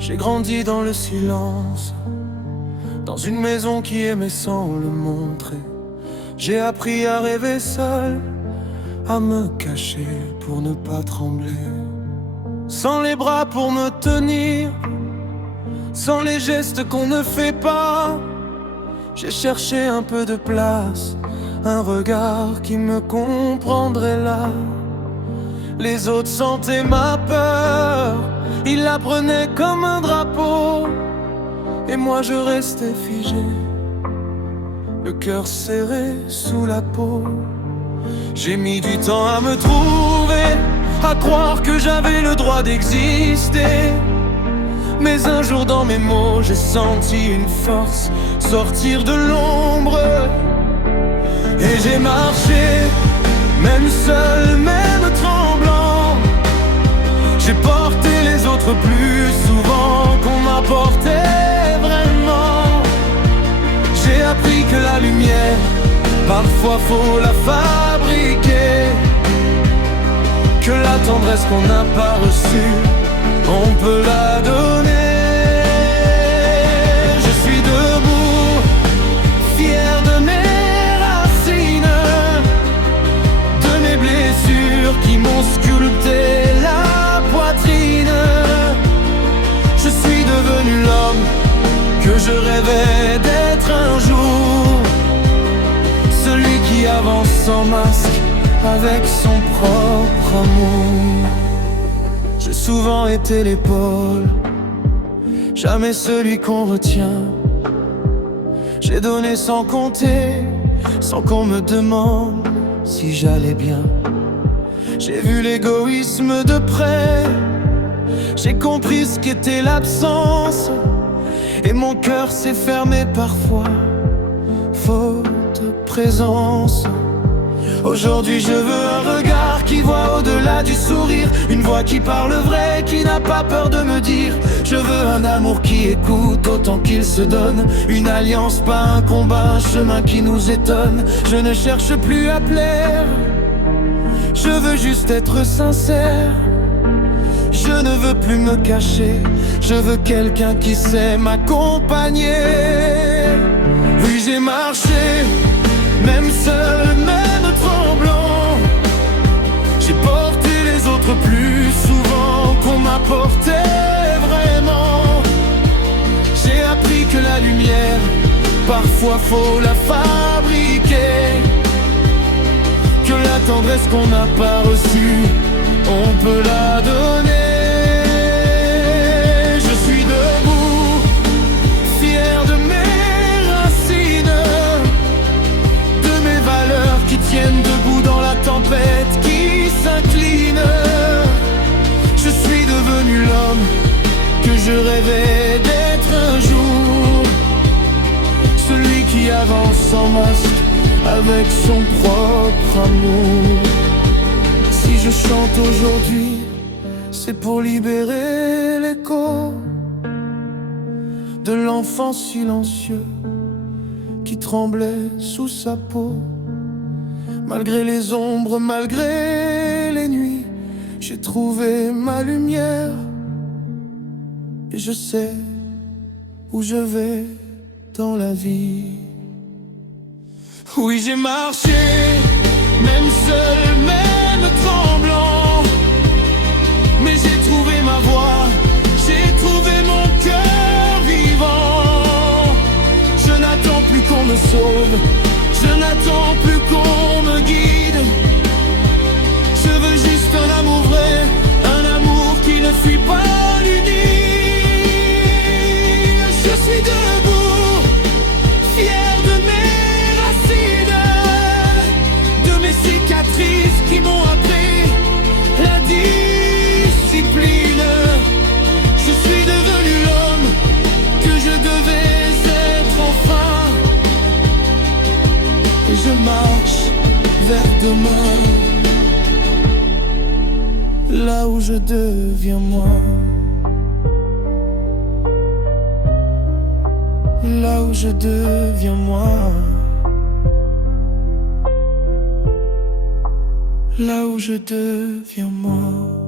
J'ai grandi dans le silence, dans une maison qui aimait sans le montrer. J'ai appris à rêver seul, à me cacher pour ne pas trembler. Sans les bras pour me tenir, sans les gestes qu'on ne fait pas. J'ai cherché un peu de place, un regard qui me comprendrait là. Les autres sentaient ma peur, ils la prenaient comme un drapeau, et moi je restais figé, le cœur serré sous la peau. J'ai mis du temps à me trouver, à croire que j'avais le droit d'exister. Mais un jour dans mes mots, j'ai senti une force sortir de l'ombre. Et j'ai marché, même seul, même tremblant. J'ai porté les autres plus souvent qu'on m'a porté vraiment. J'ai appris que la lumière, parfois faut la fabriquer, que la tendresse qu'on n'a pas reçue, on peut la donner. Je suis debout, fier de mes racines, de mes blessures qui m'ont sculpté la poitrine. Je suis devenu l'homme que je rêvais d'être un jour, celui qui avance sans masque avec son propre amour. J'ai souvent été l'épaule, jamais celui qu'on retient. J'ai donné sans compter, sans qu'on me demande si j'allais bien. J'ai vu l'égoïsme de près, j'ai compris ce qu'était l'absence, et mon cœur s'est fermé parfois, faute de présence. Aujourd'hui je veux un regard qui voit au-delà du sourire, une voix qui parle vrai, qui n'a pas peur de me dire. Je veux un amour qui écoute autant qu'il se donne, une alliance, pas un combat, un chemin qui nous étonne. Je ne cherche plus à plaire, je veux juste être sincère. Je ne veux plus me cacher, je veux quelqu'un qui sait m'accompagner. Oui, j'ai marché, même seul, même tremblant. J'ai porté les autres plus souvent qu'on m'a porté vraiment. J'ai appris que la lumière, parfois faut la fabriquer, que la tendresse qu'on n'a pas reçue, on peut la donner. Je suis debout, fier de mes racines, de mes valeurs qui tiennent debout dans la tempête qui s'incline. Je suis devenu l'homme que je rêvais d'être un jour, celui qui avance sans masque avec son propre amour. Si je chante aujourd'hui, c'est pour libérer l'écho de l'enfant silencieux qui tremblait sous sa peau. Malgré les ombres, malgré les nuits, j'ai trouvé ma lumière, et je sais où je vais dans la vie. Oui, j'ai marché, même seul, même tremblant, mais j'ai trouvé ma voie, j'ai trouvé mon cœur vivant. Je n'attends plus qu'on me sauve, je n'attends plus qu'on me guide. Je veux juste un amour vrai, un amour qui ne fuit pas l'unir. Je suis debout, fier de mes racines, de mes cicatrices qui m'ont appris la discipline. Je suis devenu l'homme que je devais être enfin, et je marche vers demain, là où je deviens moi, là où je deviens moi, là où je deviens moi.